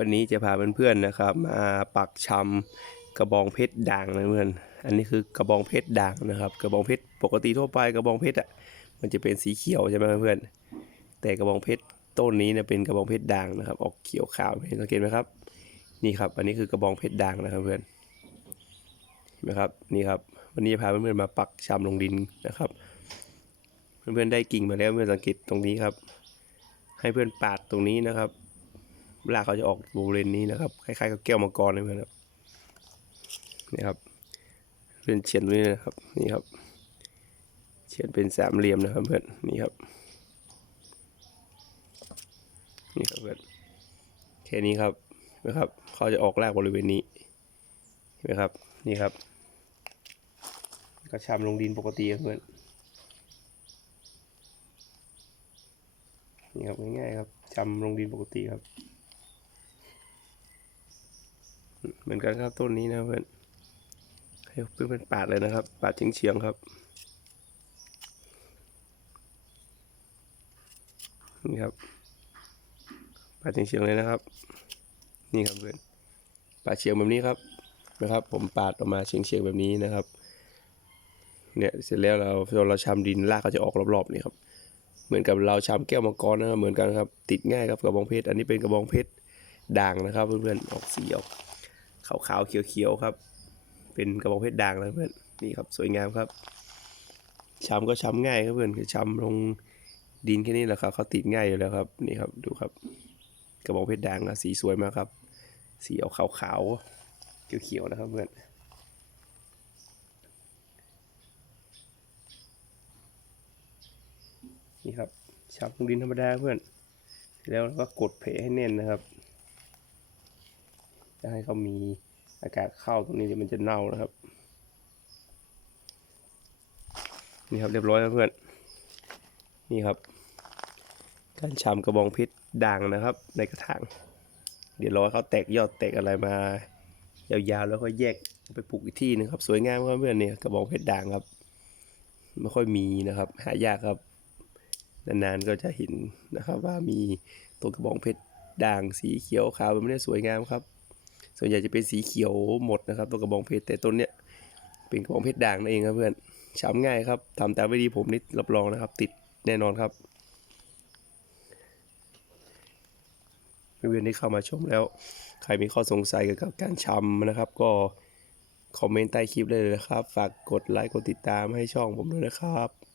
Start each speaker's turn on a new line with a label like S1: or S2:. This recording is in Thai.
S1: วันนี้จะพาเพื่อนๆนะครับ มาปักชำกระบองเพชรด่างนะเพื่อนอันนี้คือกระบองเพชรด่างนะครับ กระบองเพชรปกติทั่วไปกระบองเพชรอะมันจะเป็นสีเขียวใช่ไหมเพื่อนแต่กระบองเพชรต้นนี้เนี่ยเป็นกระบองเพชรด่างนะครับ ออกเขียวขาวเห็นสังเกตไหมครับ นี่ครับ อันนี้คือกระบองเพชรด่างนะครับเพื่อนเห็นไหมครับนี่ครับ วันนี้จะพาเพื่อนๆมาปักชำลงดินนะครับ เพื่อนๆได้กิ่งมาแล้วเพื่อนสังเกตตรงนี้ครับ ให้เพื่อนปาดตรงนี้นะครับ ลากเขาจะออกบริเวณนี้นะครับ คล้ายๆกับแก้วมังกรเลยเพื่อนครับ นี่ครับเพื่อนเฉียนตรงนี้นะครับ นี่ครับ เฉียนเป็นสามเหลี่ยมนะครับเพื่อน นี่ครับ นี่ครับเพื่อน แค่นี้ครับนะครับ เขาจะออกรากบริเวณนี้ เห็นไหมครับ นี่ครับ กระชำลงดินปกติเพื่อนนี่ครับง่ายๆครับจำลงดินปกติครับ เหมือนกันครับต้นนี้นะเพื่อนให้เพื่อนเป็นปาดเลยนะครับ ปาดเฉียงๆครับนี่ครับปาดเฉียงๆเลยนะครับ นี่ครับเพื่อนปาดเฉียงแบบนี้ครับนะครับ ผมปาดออกมาเฉียงๆแบบนี้นะครับ เนี่ยเสร็จแล้วเราเราชำดินรากเขาจะออกรอบๆนี่ครับเหมือนกับเราชามแก้วมังกรนะครับเหมือนกันครับ ติดง่ายครับกระบองเพชรอันนี้เป็นกระบองเพชรด่างนะครับเพื่อนๆออกสีออก ขาวๆเขียวๆครับ เป็นกระบองเพชรด่างนะเพื่อนนี่ครับสวยงามครับชามก็ช้ำง่ายครับเพื่อนคือชำลงดินแค่นี้แหละครับเขาติดง่ายอยู่แล้วครับนี่ครับดูครับ กระบองเพชรด่างนะสีสวยมากครับ สีออกขาวๆเขียวๆนะครับเพื่อนนี่ครับฉาบลงดินธรรมดาเพื่อน แล้วก็กดเพให้แน่นนะครับ จะให้เขามีอากาศเข้าตรงนี้เดี๋ยวมันจะเน่านะครับ นี่ครับเรียบร้อยแล้วเพื่อน นี่ครับ การชามกระบองเพชรด่างนะครับ ในกระถาง เดี๋ยวรอเขาแตกยอดแตกอะไรมายาวๆแล้วก็แยกไปปลูกอีกที่หนึงครับ สวยงามครับเพื่อนเนี่ยกระบองเพชรด่างครับ ไม่ค่อยมีนะครับ หายากครับ นานๆก็จะเห็นนะครับว่ามีตัวกระบองเพชรด่างสีเขียวขาวแบบนี้สวยงามครับ ส่วนใหญ่จะเป็นสีเขียวหมดนะครับตัวกระบองเพชรแต่ต้นเนี้ยเป็นกระบองเพชรด่างนั่นเองครับเพื่อนช้ำง่ายครับทำตามวิธีผมนี่รับรองนะครับ ติดแน่นอนครับเพื่อนๆที่เข้ามาชมแล้ว ใครมีข้อสงสัยเกี่ยวกับการชำนะครับ ก็คอมเมนต์ใต้คลิปได้เลยนะครับ ฝากกดไลค์กดติดตามให้ช่องผมด้วยนะครับ